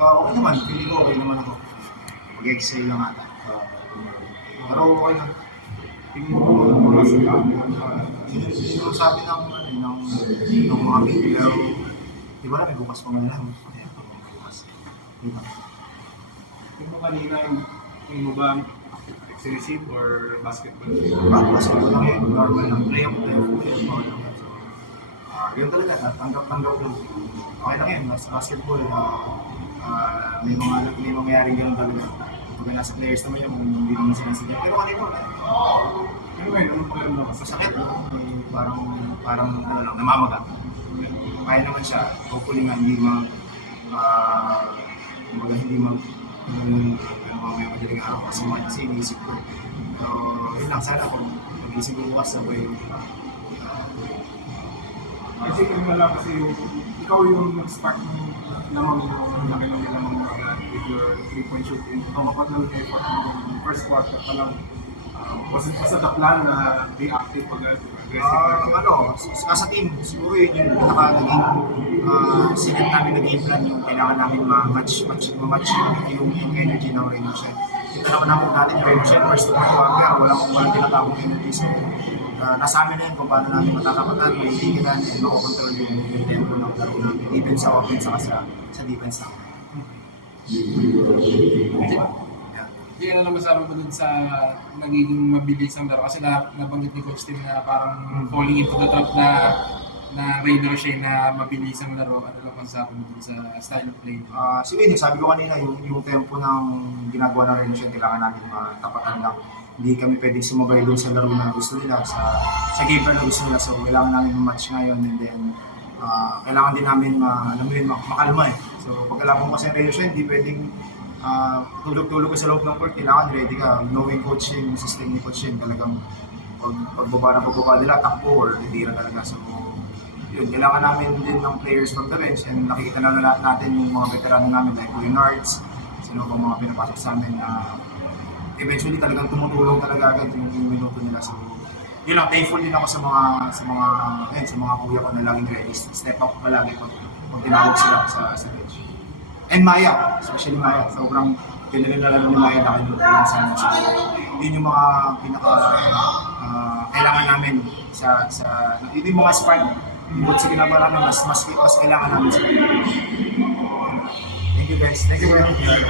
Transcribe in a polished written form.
Okay naman. Feeling ko okay naman ako. Mag-exhale lang ata. Pero okay na. Tingin ko mga yung sabi ng mga baby, pero di ba na may bukas pa man lang. Bukas. Diba? Tingin mo kanina, tingin mo ba excessive or basketball? Basketball lang yun. Normal lang. Play lang. Yun talaga. Tanggap lang. Okay lang yun. Sa basketball, may mangyayari ganun talaga. Pag nasa players naman yun, kung hindi naman sila sige. Pero kanina wala. Ano ba yun? Ano ba yun? Masakit. Parang ano lang, namamaga. Kaya naman siya. Hopefully nga hindi mamaya madaling araw kasi mga kasi iniisip ko. Pero yun lang, sana kung mag-isip ko bukas na yung Kasi yung wala kasi ikaw yung nag-spark ng lamang yung laki ng lamang mo with your 3-point shooting. Ikaw kapag nag-effort yung first quarter pa lang, was it the plan na be active agad, aggressive? Sa team, siguro yun yung pinaka-naging sinet namin na game plan yung kailangan namin ma-match yung energy ng Raymond Shen. Kita naman natin yung Raymond Shen, first to point pero walang tinatawag energy. So, nasa amin na yun kung paano namin matatapatan, maiiginan, and makakontrol yung tempo ng laro namin, even sa offense saka sa defense namin. Hindi na naman sabi ko dun sa nagiging mabilis ang laro kasi nabanggit ni Coach Tim na parang falling into the trap na Raynor siya na mabilis ang laro. Ano lang masasabi mo dun sa style of play? So yun, sabi ko kanina, yung tempo ng ginagawa ng Raynor siya, kailangan natin matapatan lang. Hindi kami pwedeng sumabay doon sa laro na gusto nila, sa game plan na gusto nila. So kailangan namin match ngayon and then kailangan din namin makalma eh. So pag kailangan mo kasi ang Raynor siya, hindi pwedeng tulog-tulog ka sa loob ng court, kailangan ready ka. Knowing coach yung system ni coach yun, talagang pagbaba nila, takbo or titira talaga. So yun, kailangan namin din ng players from the bench and nakikita na natin yung mga veterano namin like Kuya Nards, sino pa mga pinapasok sa amin na eventually talagang tumutulong talaga agad yung minuto nila. So yun lang, thankful din ako sa mga kuya ko na laging ready, step up palagi pag tinawag sila sa bench. And Maya, especially Maya, sobrang pinalala ni Maya na kinutulong sa amin. So, yun yung mga kailangan namin yun yung mga spark. Bukod sa ginagawa namin, mas kailangan namin sila. Thank you guys. Thank you very much.